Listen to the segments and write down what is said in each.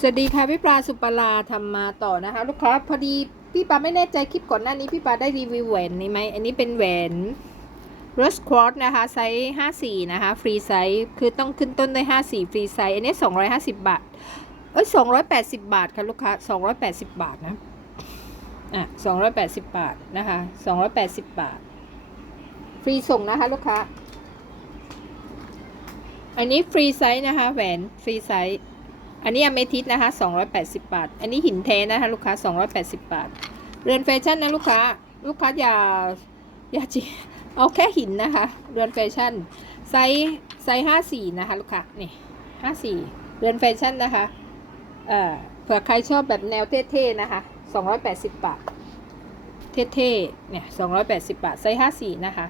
สวัสดีค่ะพี่ปลาสุปลาทำมาต่อนะคะ ลูกค้าพอดีพี่ปลาไม่แน่ใจคลิปก่อนหน้านี้พี่ปลาได้รีวิวแหวนนี้ไหมอันนี้เป็นแหวน Rose Quartz นะคะไซส์54 นะคะ ฟรีไซส์คือต้องขึ้นต้นด้วย54 ฟรีไซส์อันนี้ 250 บาท เอ้ย 280 บาทค่ะลูกค้า 280 บาทนะ อะ 280 บาทนะคะ 280 บาท ฟรีส่งนะคะลูกค้า อันนี้ฟรีไซส์นะคะแหวนฟรีไซส์ อันนี้อเมทิสนะคะ 280 บาท อันนี้หินแท้นะคะลูกค้า 280 บาท เรือนแฟชั่นนะลูกค้า ลูกค้าอย่าอย่าจิเอาแค่หินนะคะ เรือนแฟชั่น ไซส์ไซส์ 54 นะคะลูกค้า นี่ 54 เรือนแฟชั่นนะคะ เอ่อ เผื่อใครชอบแบบแนวเท่ๆนะคะ 280 บาท เท่ๆ เนี่ย 280 บาท ไซส์ 54 นะคะ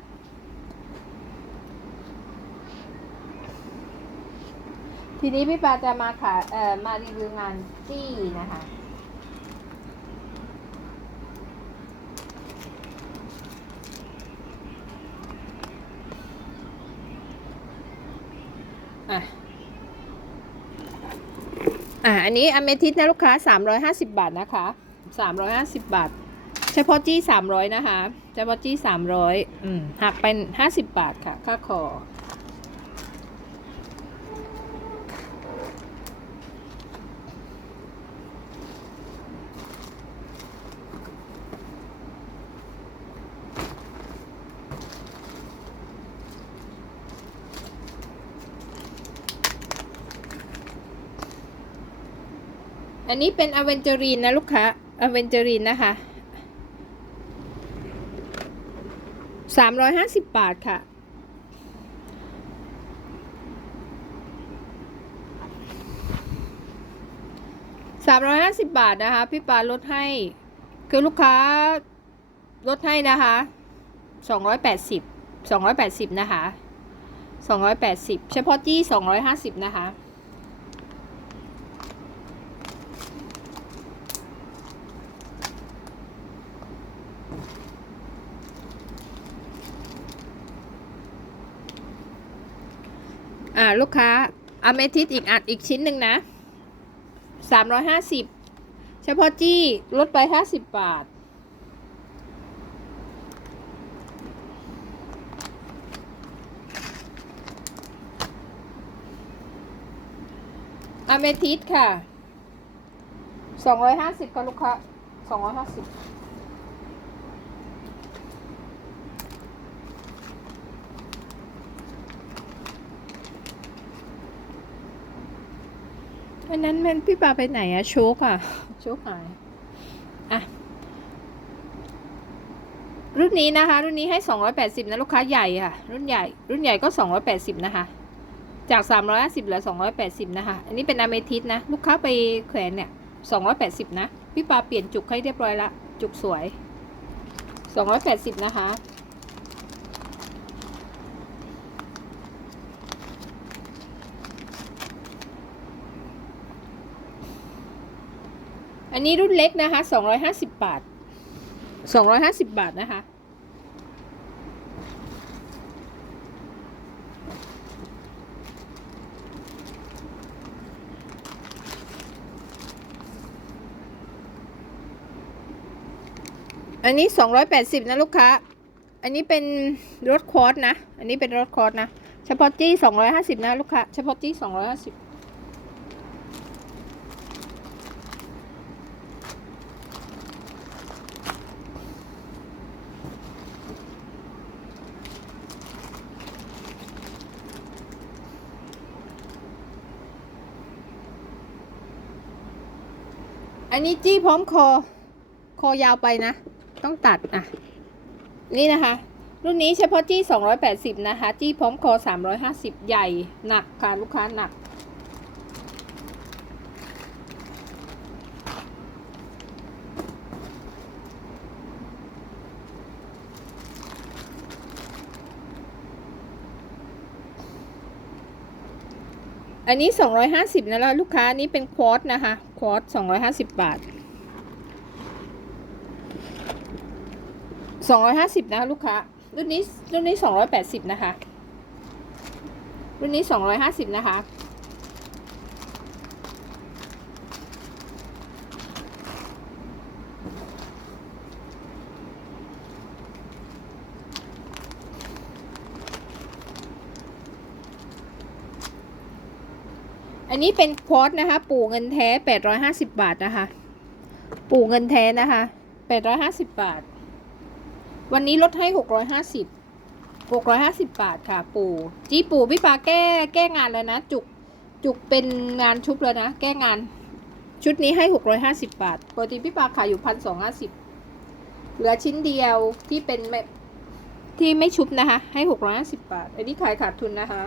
ทีนี้พี่ปาจะมาขายเอ่อมารีวิวงานจี้นะคะ อะ อะ อันนี้อเมทิสนะลูกค้า 350 บาทนะคะ 350 บาท เฉพาะจี้ 300 นะคะ เฉพาะจี้ 300 อืม หักเป็น 50 บาทค่ะ ค่าคอ อันนี้เป็นอเวนเจอรีนนะลูกค้าอเวนเจอรีนนะคะสามร้อยห้าสิบบาทค่ะ สามร้อยห้าสิบบาทนะคะ พี่ปาลดให้ คือลูกค้าลดให้นะคะสองร้อยแปดสิบสองร้อยแปดสิบนะคะสองร้อยแปดสิบเฉพาะจี้สองร้อยห้าสิบนะคะ อ่าลูกค้าอเมทิสอีกอันอีกชิ้นหนึ่งนะสามร้อยห้าสิบเฉพาะจี้ลดไปห้าสิบบาท อเมทิสค่ะสองร้อยห้าสิบค่ะลูกค้าสองร้อยห้าสิบ วันนั้นมันพี่ปาไปไหนอะโชกอะโชกหายอะรุ่นนี้นะคะ รุ่นนี้ให้ 280 นะลูกค้าใหญ่ค่ะ รุ่นใหญ่ รุ่นใหญ่ก็ 280 นะคะ จาก 350เหลือ 280 นะคะ อันนี้เป็นอเมทิสนะ ลูกค้าไปแขวนเนี่ย 280 นะ พี่ปาเปลี่ยนจุกให้เรียบร้อยละ จุกสวย 280 นะคะ อันนี้รุ่นเล็กนะคะ250บาท250บาทนะคะ อันนี้280นะลูกค้า อันนี้เป็นรถคอร์สนะ อันนี้เป็นรถคอร์สนะ เฉพาะจี้250นะลูกค้า เฉพาะจี้250อัันนี้จี้พร้อมคอ คอยาวไปนะ ต้องตัดอะ นี่นะคะ รุ่นนี้เฉพาะจี้ 280 นะคะ จี้พร้อมคอ 350 ใหญ่ หนักค่ะ ลูกค้าหนัก อันนี้ 250นะแล้วลูกค้านี้เป็นควอตนะคะควอต250 บาท 250 นะลูกค้ารุ่นนี้รุ่นนี้ 280 นะคะ รุ่นนี้ 250 นะคะ อันนี้เป็นควอตนะคะ ปู่เงินแท้แปดร้อยห้าสิบบาทนะคะ ปู่เงินแท้นะคะแปดร้อยห้าสิบบาท วันนี้ลดให้หกร้อยห้าสิบหกร้อยห้าสิบบาทค่ะ ปู่ จีปู่พี่ปาแก้แก้งานเลยนะ จุกจุกเป็นงานชุบเลยนะ แก้งาน ชุดนี้ให้หกร้อยห้าสิบบาทปกติพี่ปาขายอยู่พันสองห้าสิบเหลือชิ้นเดียวที่เป็นที่ไม่ชุบนะคะ ให้หกร้อยห้าสิบบาท อันนี้ขายขาดทุนนะคะ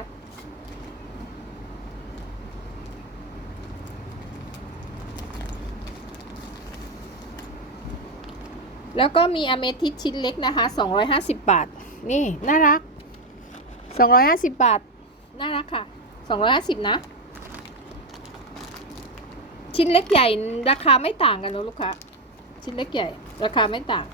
แล้วก็มีอเมทิสชิ้นเล็กนะคะสองร้อยห้าสิบบาท นี่ น่ารักสองร้อยห้าสิบบาท น่ารักค่ะสองร้อยห้าสิบนะ ชิ้นเล็กใหญ่ราคาไม่ต่างกันนะลูกค้า ชิ้นเล็กใหญ่ ราคาไม่ต่าง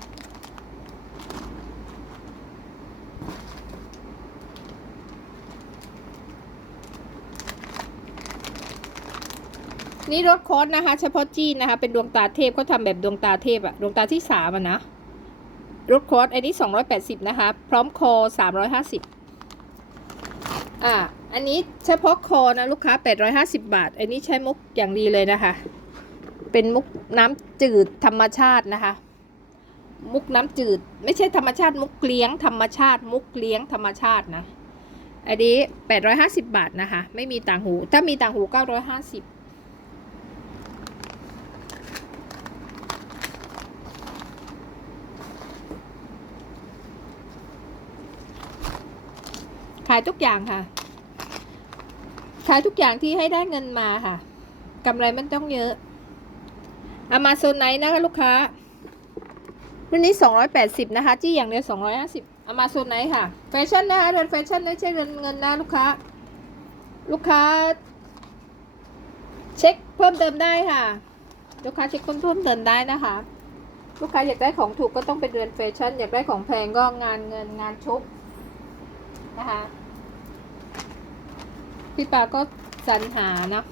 นี่รถโค้ดนะคะ เฉพาะจีนนะคะ เป็นดวงตาเทพเขาทำแบบดวงตาเทพอะดวงตาที่สามอะนะรถโค้ดอันนี้สองร้อยแปดสิบนะคะ พร้อมคอสามร้อยห้าสิบอ่าอันนี้เฉพาะคอนะลูกค้าแปดร้อยห้าสิบบาท อันนี้ใช้มุกอย่างดีเลยนะคะ เป็นมุกน้ำจืดธรรมชาตินะคะ มุกน้ำจืด ไม่ใช่ธรรมชาติ มุกเลี้ยงธรรมชาติ มุกเลี้ยงธรรมชาตินะอันนี้แปดร้อยห้าสิบบาทนะคะ ไม่มีต่างหู ถ้ามีต่างหูเก้าร้อยห้าสิบ ขายทุกอย่างค่ะ ขายทุกอย่างที่ให้ได้เงินมาค่ะกำไรมันต้องเยอะอามาโซนไหนนะคะลูกค้า รุ่นนี้ 280 นะคะ จี้อย่างเดียว 250อามาโซนไหนค่ะ แฟชั่นนะคะเรือนแฟชั่นไม่ใช่เรือนเงินนะลูกค้า ลูกค้า เช็คเพิ่มเติมได้ค่ะ ลูกค้าเช็คเพิ่มเติมได้นะคะ ลูกค้าอยากได้ของถูกก็ต้องเป็นเรือนแฟชั่น อยากได้ของแพงก็งานเงินงานชุบนะคะ พี่ปาก็สรรหานะ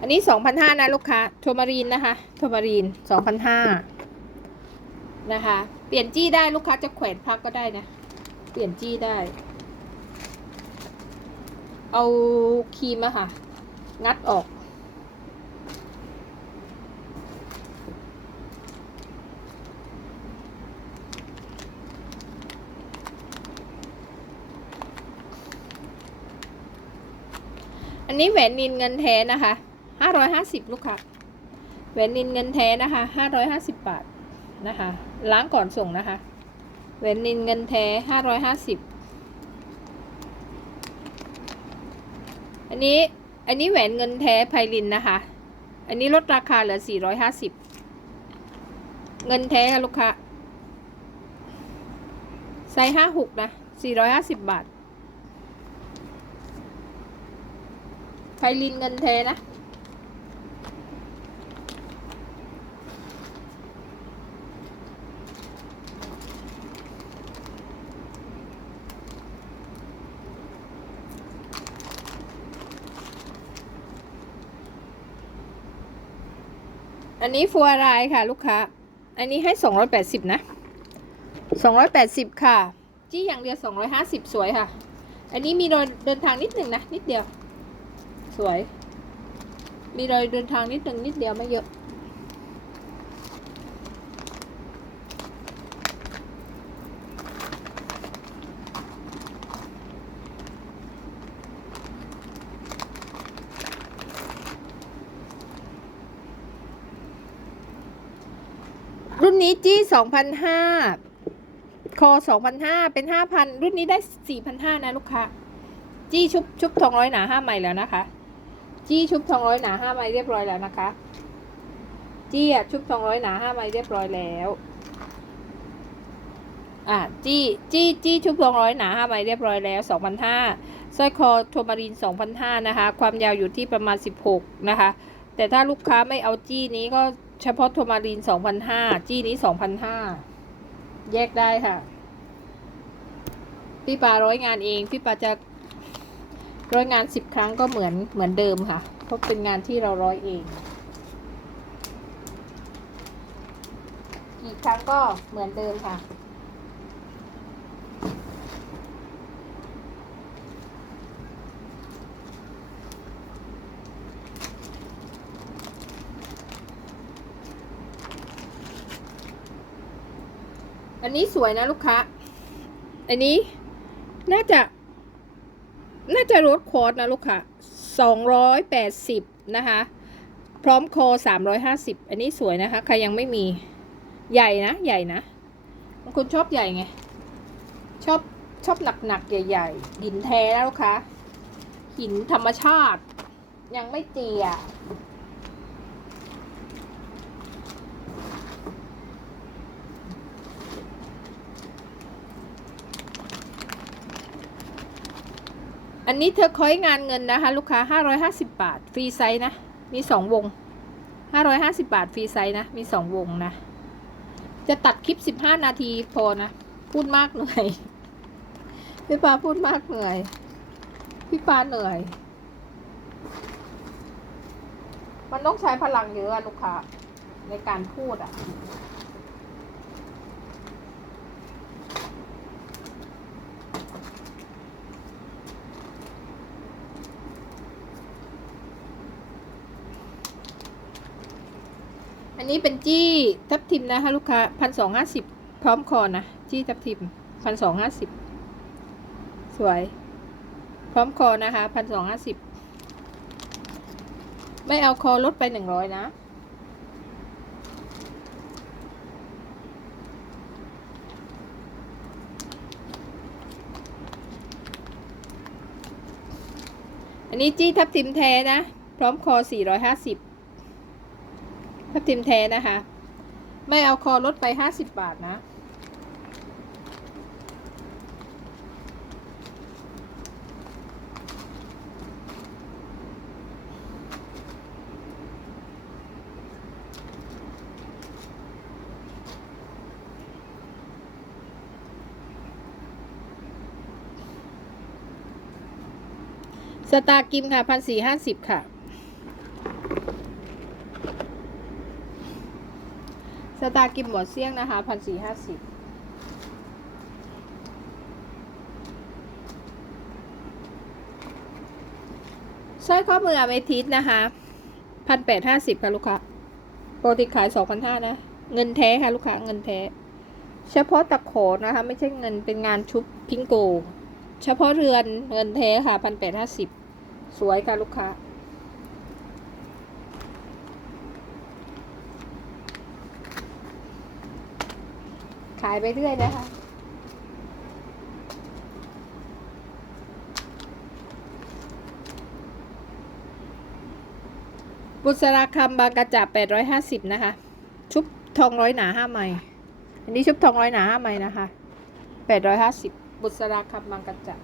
อันนี้สองพันห้านะลูกค้าโทมารีนนะคะโทมารีนสองพันห้านะคะ เปลี่ยนจี้ได้ลูกค้าจะแขวนพักก็ได้นะ เปลี่ยนจี้ได้ เอาครีมอะค่ะ งัดออก อั นนี้แหวนนินเงินแท้นะคะห้าร้อยห้าสิบลูกค้าแหวนนินเงินแท้นะคะห้าร้อยห้าสิบบาทนะคะล้างก่อนส่งนะคะแหวนนินเงินแท้ห้าร้อยห้าสิบอันนี้อันนี้แหวนเงินแท้ไพลินนะคะ อันนี้ลดราคาเหลือสี่ร้อยห้าสิบเงินแท้ค่ะลูกค้าไซส์ห้าหกนะสี่ร้อยห้าสิบบาท ไพลินเงินแท้นะอันนี้ฟัวรายค่ะ ลูกค้า อันนี้ให้ 280 นะ 280 ค่ะ จี้อย่างเดียว 250 สวยค่ะ อันนี้มีเดินทางนิดหนึ่งนะ นิดเดียว สวย มีรอยเดินทางนิดหนึ่งนิดเดียวไม่เยอะ รุ่นนี้จี้สองพันห้าคอสองพันห้าเป็นห้าพันรุ่นนี้ได้สี่พันห้านะลูกค้า จี้ชุบชุบทองร้อยหนาห้าไมล์แล้วนะคะ จี้ชุบทองร้อยหนาห้าไมล์เรียบร้อยแล้วนะคะ จี้อะชุบทองร้อยหนาห้าไมล์เรียบร้อยแล้วอะจี้จี้จี้ชุบทองร้อยหนาห้าไมล์เรียบร้อยแล้วสองพันห้าสร้อยคอโทมารีนสองพันห้านะคะ ความยาวอยู่ที่ประมาณสิบหกนะคะ แต่ถ้าลูกค้าไม่เอาจี้นี้ก็เฉพาะโทมารีนสองพันห้าจี้นี้สองพันห้าแยกได้ค่ะ พี่ปาร้อยงานเอง พี่ปาจะ ร้อยงานสิบครั้งก็เหมือนเหมือนเดิมค่ะ เพราะเป็นงานที่เราร้อยเอง กี่ครั้งก็เหมือนเดิมค่ะ อันนี้สวยนะลูกค้า อันนี้น่าจะ น่าจะลดคอร์สนะลูกค่ะสองร้อยแปดสิบนะคะ พร้อมคอสามร้อยห้าสิบอันนี้สวยนะคะ ใครยังไม่มีใหญ่นะ ใหญ่นะบางคนชอบใหญ่ไง ชอบชอบหนักๆ ใหญ่ๆ หินแท้แลูกค้าหินธรรมชาติ ยังไม่เจีย อันนี้เธอคอยงานเงินนะคะ ลูกค้า 550 บาท ฟรีไซส์นะ มีสองวง 550 บาท ฟรีไซส์นะ มีสองวงนะ จะตัดคลิป 15 นาทีพอนะ พูดมากเหนื่อยพี่ปาพูดมากเหนื่อย พี่ปาเหนื่อย มันต้องใช้พลังเยอะลูกค้าในการพูดอะอั นนี้เป็นจี้ทับทิมนะคะลูกค้าพันสองห้าสิบพร้อมคอนะจี้ทับทิมพันสองห้าสิบสวย พร้อมคอนะคะพันสองห้าสิบไม่เอาคอลดไปหนึ่งร้อยนะ อันนี้จี้ทับทิมแท้นะ พร้อมคอสี่ร้อยห้าสิบ ทับทิมแท้นะคะ ไม่เอาคอลดไปห้าสิบบาทนะ สตาร์กิมค่ะพันสี่ห้าสิบค่ะ ตาร์กิมหมดเซี่ยงนะคะพันสี่ห้าสิบสร้อยข้อมืออเมทิสนะคะพันแปดห้าสิบค่ะลูกค้าปกติขายสองพันห้านะ เงินแท้ค่ะลูกค้าเงินแท้ เฉพาะตะโขนนะคะ ไม่ใช่เงินเป็นงานชุบพิงโก เฉพาะเรือนเงินแท้ค่ะพันแปดห้าสิบสวยค่ะลูกค้าายไปเรื่อยนะคะ บุษราคำบางกระจับแปดร้อยห้าสิบนะคะ ชุบทองร้อยหนาห้าไม้อันนี้ชุบทองร้อยหนาห้าไม้นะคะแปดร้อยห้าสิบบุษราคำบางกระจับ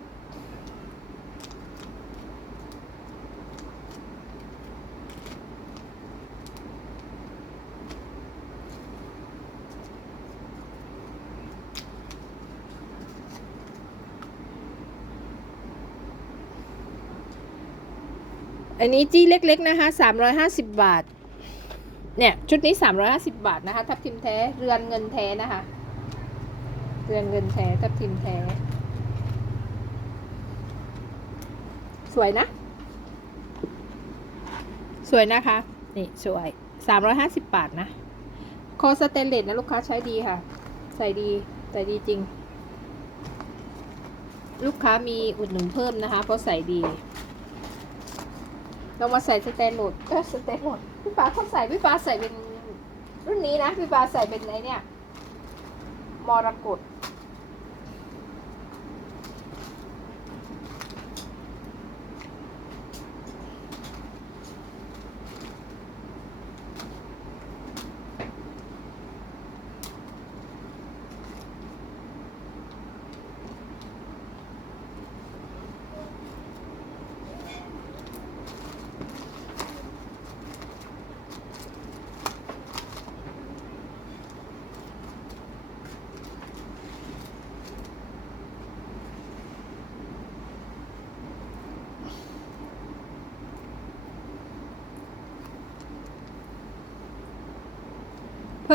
อันนี้จี้เล็ก ๆ นะคะสามร้อยห้าสิบบาท เนี่ย ชุดนี้สามร้อยห้าสิบบาทนะคะ ทับทิมแท้ เรือนเงินแท้นะคะ เรือนเงินแท้ ทับทิมแท้ สวยนะ สวยนะคะ นี่ สวยสามร้อยห้าสิบบาทนะ คอสเตนเลสนะลูกค้าใช้ดีค่ะ ใส่ดี ใส่ดีจริง ลูกค้ามีอุดหนุนเพิ่มนะคะ เพราะใส่ดี เรามาใส่สเตนโหลดก็สเตนโหลดพี่ฟ้าเขาใส่พี่ฟ้าใส่เป็นรุ่นนี้นะพี่ฟ้าใส่เป็นไอเนี่ยมรกต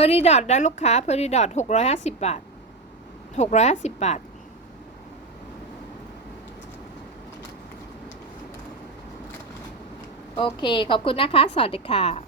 อรีดอทนะลูกค้าเพอรีดอทหกร้อยห้าสิบบาทหกร้อยห้าสิบบาท โอเค ขอบคุณนะคะ สวัสดีค่ะ